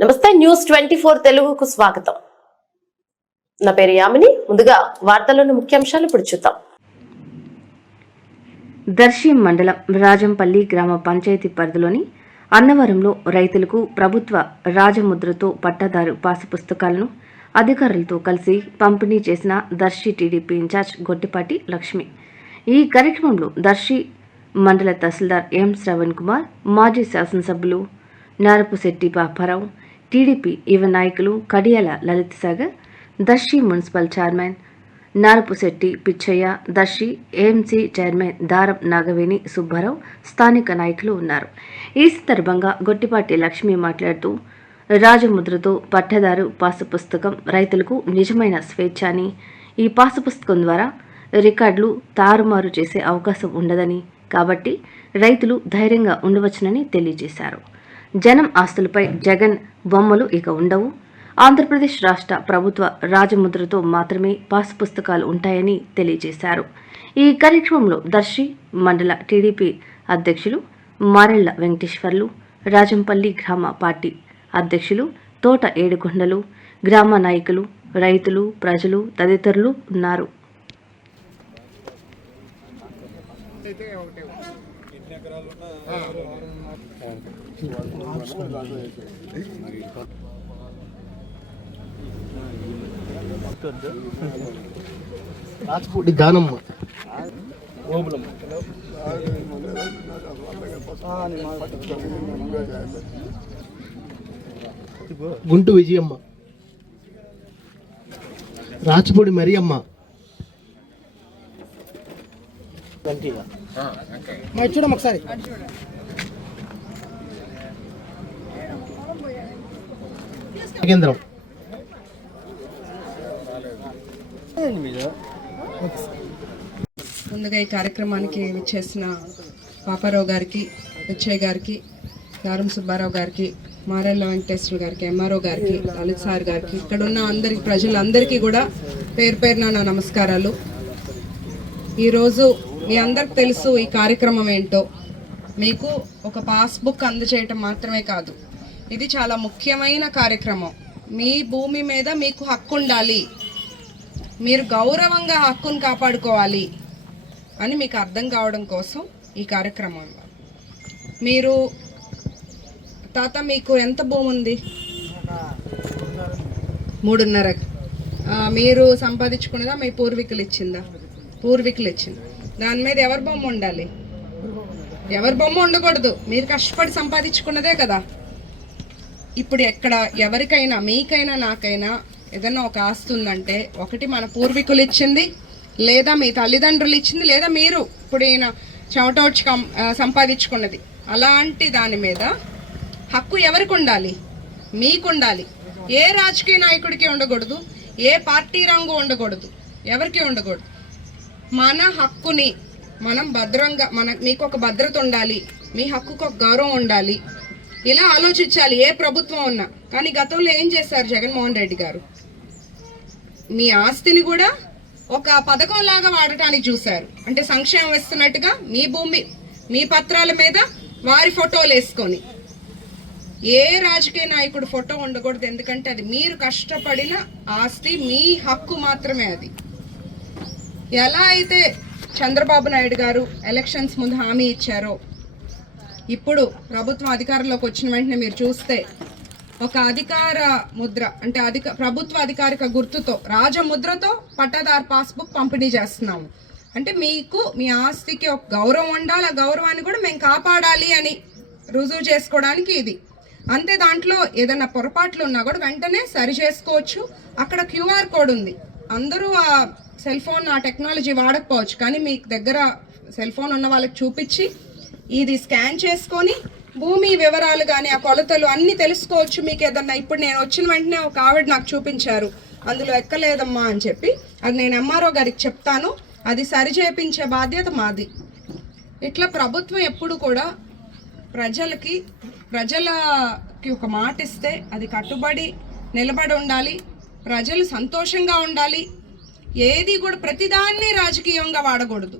నమస్తే న్యూస్ 24 తెలుగుకు స్వాగతం. నా పేరు యామిని. ముందుగా వార్తల్లోని ముఖ్యాంశాలు ఇప్పుడు చూద్దాం. దర్శి మండలం రాజంపల్లి గ్రామ పంచాయతీ పరిధిలోని అన్నవరంలో రైతులకు ప్రభుత్వ రాజముద్రతో పట్టాదారు పాసు పుస్తకాలను అధికారులతో కలిసి పంపిణీ చేసిన దర్శి టీడీపీ ఇన్ఛార్జ్ గొట్టిపాటి లక్ష్మి. ఈ కార్యక్రమంలో దర్శి మండల తహసీల్దార్ ఎం శ్రవణ్ కుమార్, మాజీ శాసనసభ్యులు నారపుశెట్టి పాపారావు, టీడీపీ యువ నాయకులు Kadiyala Lalith Sagar, Darsi municipal chairman Narapusetti Pichaiah, Darsi AMC chairman Daram Nagaveni Subbarao, స్థానిక నాయకులు ఉన్నారు. ఈ సందర్భంగా గొట్టిపాటి లక్ష్మి మాట్లాడుతూ, రాజముద్రతో పట్టదారు పాసు పుస్తకం రైతులకు నిజమైన స్వేచ్ఛ అని, ఈ పాసు పుస్తకం ద్వారా రికార్డులు తారుమారు చేసే అవకాశం ఉండదని, కాబట్టి రైతులు ధైర్యంగా ఉండవచ్చునని తెలియజేశారు. జనం ఆస్తులపై జగన్ బొమ్మలు ఇక ఉండవు. ఆంధ్రప్రదేశ్ రాష్ట్ర ప్రభుత్వ రాజముద్రతో మాత్రమే పాసు పుస్తకాలు ఉంటాయని తెలియజేశారు. ఈ కార్యక్రమంలో దర్శి మండల టీడీపీ అధ్యక్షులు మారెళ్ల వెంకటేశ్వర్లు, రాజంపల్లి గ్రామ పార్టీ అధ్యక్షులు తోట ఏడుకొండలు, గ్రామ నాయకులు, రైతులు, ప్రజలు తదితరులు ఉన్నారు. రాజపూడి గానమ్మ, గుంటు విజయమ్మ, రాచపూడి మరియమ్మ, చూడమ్మ ఒకసారి కేంద్రం. ముందుగా ఈ కార్యక్రమానికి విచ్చేసిన పాపారావు గారికి, పిచ్చయ్య గారికి, దారం సుబ్బారావు గారికి, మారెళ్ళ వెంకటేశ్వర గారికి, ఎంఆర్ఓ గారికి, లలిత్ సార్ గారికి, ఇక్కడ ఉన్న అందరికి ప్రజలందరికీ కూడా పేరు పేరున నా నమస్కారాలు. ఈరోజు మీ అందరికి తెలుసు ఈ కార్యక్రమం ఏంటో. మీకు ఒక పాస్బుక్ అందజేయటం మాత్రమే కాదు, ఇది చాలా ముఖ్యమైన కార్యక్రమం. మీ భూమి మీద మీకు హక్కు ఉండాలి, మీరు గౌరవంగా హక్కును కాపాడుకోవాలి అని మీకు అర్థం కావడం కోసం ఈ కార్యక్రమం. మీరు తాత మీకు ఎంత భూమి ఉంది? 3.5. మీరు సంపాదించుకున్నదా మీ పూర్వీకులు ఇచ్చిందా? పూర్వీకులు ఇచ్చింది. దాని మీద ఎవరి బొమ్మ ఉండాలి? ఎవరి బొమ్మ ఉండకూడదు, మీరు కష్టపడి సంపాదించుకున్నదే కదా. ఇప్పుడు ఎక్కడ ఎవరికైనా, మీకైనా నాకైనా ఏదన్నా ఒక ఆస్తి ఉందంటే, ఒకటి మన పూర్వీకులు ఇచ్చింది, లేదా మీ తల్లిదండ్రులు ఇచ్చింది, లేదా మీరు ఇప్పుడు ఈయన చెమటోడ్చి సంపాదించుకున్నది. అలాంటి దాని మీద హక్కు ఎవరికి ఉండాలి? మీకు ఉండాలి. ఏ రాజకీయ నాయకుడికి ఉండకూడదు, ఏ పార్టీ రంగు ఉండకూడదు, ఎవరికి ఉండకూడదు. మన హక్కుని మనం భద్రంగా, మీకు ఒక భద్రత ఉండాలి, మీ హక్కుకు ఒక గౌరవం ఉండాలి. ఇలా ఆలోచించాలి ఏ ప్రభుత్వం ఉన్నా. కానీ గతంలో ఏం చేశారు జగన్మోహన్ రెడ్డి గారు? మీ ఆస్తిని కూడా ఒక పథకం లాగా వాడటానికి చూశారు. అంటే సంక్షేమం ఇస్తున్నట్టుగా మీ భూమి, మీ పత్రాల మీద వారి ఫోటోలు వేసుకొని. ఏ రాజకీయ నాయకుడు ఫోటో ఉండకూడదు, ఎందుకంటే అది మీరు కష్టపడిన ఆస్తి, మీ హక్కు మాత్రమే అది. ఎలా అయితే చంద్రబాబు నాయుడు గారు ఎలక్షన్స్ ముందు హామీ ఇచ్చారో, ఇప్పుడు ప్రభుత్వం అధికారంలోకి వచ్చిన వెంటనే మీరు చూస్తే ఒక అధికార ముద్ర, అంటే ప్రభుత్వ అధికారిక గుర్తుతో, రాజముద్రతో పట్టాదారు పాస్బుక్ పంపిణీ చేస్తున్నాము. అంటే మీకు మీ ఆస్తికి ఒక గౌరవం ఉండాలి, ఆ గౌరవాన్ని కూడా మేము కాపాడాలి అని రుజువు చేసుకోవడానికి ఇది. అంతే, దాంట్లో ఏదైనా పొరపాట్లు ఉన్నా కూడా వెంటనే సరి చేసుకోవచ్చు. అక్కడ QR కోడ్ ఉంది. అందరూ ఆ సెల్ ఫోన్, ఆ టెక్నాలజీ వాడకపోవచ్చు, కానీ మీ దగ్గర సెల్ ఫోన్ ఉన్న వాళ్ళకి చూపించి ఇది స్కాన్ చేసుకొని భూమి వివరాలు కానీ ఆ కొలతలు అన్నీ తెలుసుకోవచ్చు. మీకు ఏదన్నా ఇప్పుడు నేను వచ్చిన వెంటనే ఒక ఆవిడ నాకు చూపించారు, అందులో ఎక్కలేదమ్మా అని చెప్పి, అది నేను ఎంఆర్ఓ గారికి చెప్తాను, అది సరి చేయించే బాధ్యత మాది. ఇట్లా ప్రభుత్వం ఎప్పుడు కూడా ప్రజలకి ఒక మాట ఇస్తే అది కట్టుబడి నిలబడి ఉండాలి, ప్రజలు సంతోషంగా ఉండాలి. ఏది కూడా ప్రతిదాన్ని రాజకీయంగా వాడకూడదు.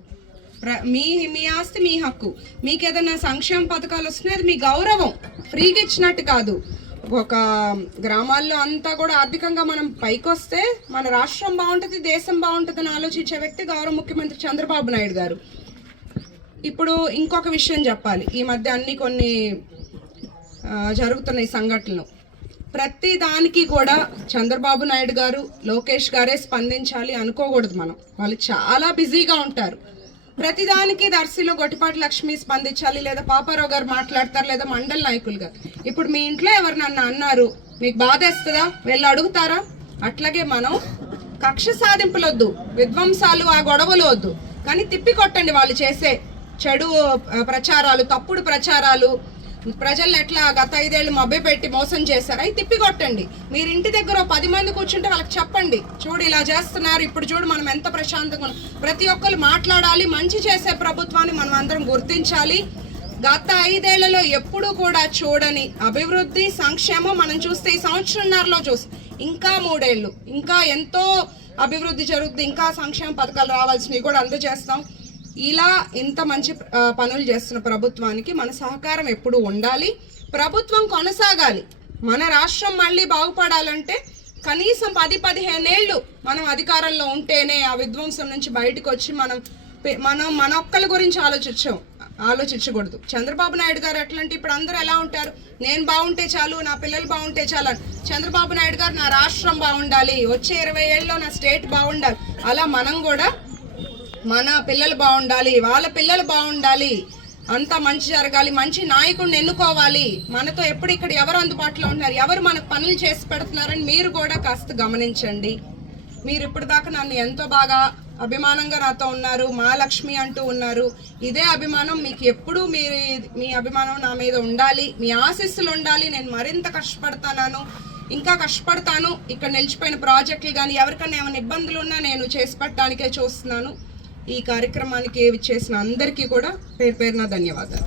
మీ ఆస్తి మీ హక్కు. మీకు ఏదైనా సంక్షేమ పథకాలు వస్తున్నాయి, అది మీ గౌరవం, ఫ్రీగా ఇచ్చినట్టు కాదు. ఒక గ్రామాల్లో అంతా కూడా ఆర్థికంగా మనం పైకొస్తే మన రాష్ట్రం బాగుంటుంది, దేశం బాగుంటుందని ఆలోచించే వ్యక్తి గౌరవ ముఖ్యమంత్రి చంద్రబాబు నాయుడు గారు. ఇప్పుడు ఇంకొక విషయం చెప్పాలి. ఈ మధ్య కొన్ని జరుగుతున్న ఈ సంఘటనలు, ప్రతి దానికి కూడా చంద్రబాబు నాయుడు గారు, లోకేష్ గారే స్పందించాలి అనుకోకూడదు మనం. వాళ్ళు చాలా బిజీగా ఉంటారు. ప్రతిదానికి దర్శిలో గొట్టిపాటి లక్ష్మి స్పందించాలి, లేదా పాపారావు గారు మాట్లాడతారు, లేదా మండల నాయకులు గారు. ఇప్పుడు మీ ఇంట్లో ఎవరు నన్ను అన్నారు, మీకు బాధేస్తుందా, వెళ్ళి అడుగుతారా? అట్లాగే మనం కక్ష సాధింపులు వద్దు, విధ్వంసాలు, ఆ గొడవలు వద్దు, కానీ తిప్పి కొట్టండి వాళ్ళు చేసే చెడు ప్రచారాలు, తప్పుడు ప్రచారాలు. ప్రజల్ని ఎట్లా గత 5 ఏళ్ళు మభ్యపెట్టి మోసం చేశారు, అవి తిప్పికొట్టండి. మీరు ఇంటి దగ్గర 10 మంది కూర్చుంటే వాళ్ళకి చెప్పండి, చూడు ఇలా చేస్తున్నారు, ఇప్పుడు చూడు మనం ఎంత ప్రశాంతంగా ఉన్నాం. ప్రతి ఒక్కరు మాట్లాడాలి, మంచి చేసే ప్రభుత్వాన్ని మనం అందరం గుర్తించాలి. గత 5 ఏళ్లలో ఎప్పుడూ కూడా చూడని అభివృద్ధి, సంక్షేమం మనం చూస్తే ఈ సంవత్సరంన్నరలో ఇంకా 3 ఏళ్ళు ఇంకా ఎంతో అభివృద్ధి జరుగుతుంది, ఇంకా సంక్షేమ పథకాలు రావాల్సినవి కూడా అందజేస్తాం. ఇలా ఇంత మంచి పనులు చేస్తున్న ప్రభుత్వానికి మన సహకారం ఎప్పుడు ఉండాలి. ప్రభుత్వం కొనసాగాలి. మన రాష్ట్రం మళ్ళీ బాగుపడాలంటే కనీసం 10-15 ఏళ్ళు మనం అధికారంలో ఉంటేనే ఆ విధ్వంసం నుంచి బయటకు వచ్చి మనం మన ఒక్కరి గురించి ఆలోచించకూడదు. చంద్రబాబు నాయుడు గారు ఎట్లంటే, ఇప్పుడు అందరూ ఎలా ఉంటారు, నేను బాగుంటే చాలు, నా పిల్లలు బాగుంటే చాలు అని. చంద్రబాబు నాయుడు గారు నా రాష్ట్రం బాగుండాలి, వచ్చే 20 ఏళ్ళలో నా స్టేట్ బాగుండాలి. అలా మనం కూడా మన పిల్లలు బాగుండాలి, వాళ్ళ పిల్లలు బాగుండాలి, అంతా మంచి జరగాలి, మంచి నాయకుడిని ఎన్నుకోవాలి. మనతో ఎప్పుడు ఇక్కడ ఎవరు అందుబాటులో ఉంటున్నారు, ఎవరు మనకు పనులు చేసి పెడుతున్నారని మీరు కూడా కాస్త గమనించండి. మీరు ఇప్పటిదాకా నన్ను ఎంతో బాగా అభిమానంగా నాతో ఉన్నారు, మా లక్ష్మి అంటూ ఉన్నారు. ఇదే అభిమానం మీకు ఎప్పుడు మీ అభిమానం నా మీద ఉండాలి, మీ ఆశీస్సులు ఉండాలి. నేను మరింత కష్టపడతాను, ఇంకా కష్టపడతాను. ఇక్కడ నిలిచిపోయిన ప్రాజెక్టులు కానీ ఎవరికైనా ఏమైనా ఇబ్బందులు ఉన్నా నేను చేసి పెట్టడానికే చూస్తున్నాను. ఈ కార్యక్రమానికి విచ్చేసిన అందరికీ కూడా పేరు పేరున ధన్యవాదాలు.